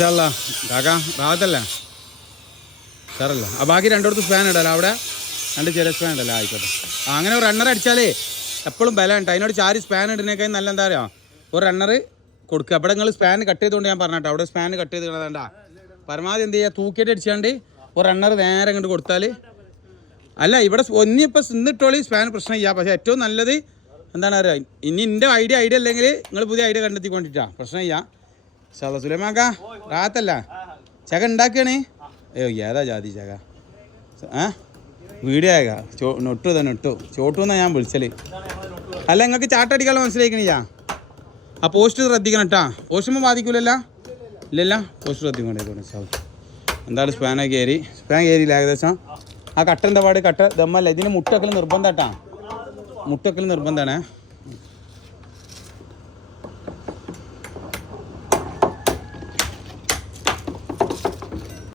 കാക്കാ റാവത്തല്ലേ സാറല്ല ആ ബാക്കി രണ്ടിടത്ത് സ്പാൻ ഇടല്ലോ അവിടെ രണ്ട് ചെറിയ സ്പാൻ ഉണ്ടല്ലോ ആയിക്കോട്ടെ അങ്ങനെ ഒരു റണ്ണർ അടിച്ചാലേ എപ്പോഴും ബലം ഉണ്ട് അതിനോട് ചാരി സ്പാൻ ഇടുന്നേക്കാൾ നല്ല എന്താ പറയുക ഒരു റണ്ണർ കൊടുക്കുക അവിടെ നിങ്ങൾ സ്പാൻ കട്ട് ചെയ്തുകൊണ്ട് ഞാൻ പറഞ്ഞിട്ടോ അവിടെ സ്പാൻ കട്ട് ചെയ്ത് വേണ്ട പരമാവധി എന്ത് ചെയ്യുക തൂക്കിയിട്ട് അടിച്ചാണ്ട് ഒരു റണ്ണർ നേരെ ഇങ്ങോട്ട് കൊടുത്താൽ അല്ല ഇവിടെ ഒന്നിപ്പോൾ ഇന്നിട്ടോളി സ്പാൻ പ്രശ്നം ചെയ്യാം പക്ഷേ ഏറ്റവും നല്ലത് എന്താണ് പറയുക ഇനി എൻ്റെ ഐഡിയ അല്ലെങ്കിൽ നിങ്ങൾ പുതിയ ഐഡിയ കണ്ടെത്തിക്കൊണ്ടിട്ടാണ് പ്രശ്നം ചെയ്യാം സുലൈമാക്ക റാത്തല്ല ചക ഉണ്ടാക്കുകയാണ് അയ്യോ ഏതാ ജാതി ചക വീഡിയോ ആക നൊട്ടു തന്നെ നൊട്ടു ചോട്ടു എന്നാണ് ഞാൻ വിളിച്ചല് അല്ല നിങ്ങൾക്ക് ചാട്ടടിക്കാനുള്ള മനസ്സിലാക്കണില്ല ആ പോസ്റ്റ് ശ്രദ്ധിക്കണം കേട്ടാ പോസ്റ്റുമ്പോൾ ബാധിക്കൂലല്ല ഇല്ലല്ല പോസ്റ്റ് ശ്രദ്ധിക്കൊണ്ടേക്കോട്ടെ എന്താണ് സ്പാൻ കയറിയില്ല ഏകദേശം ആ കട്ട എന്താ പാട് കട്ട ദമ്മല്ല ഇതിന് മുട്ടക്കൽ നിർബന്ധം കേട്ടാ മുട്ടക്കൽ നിർബന്ധമാണ്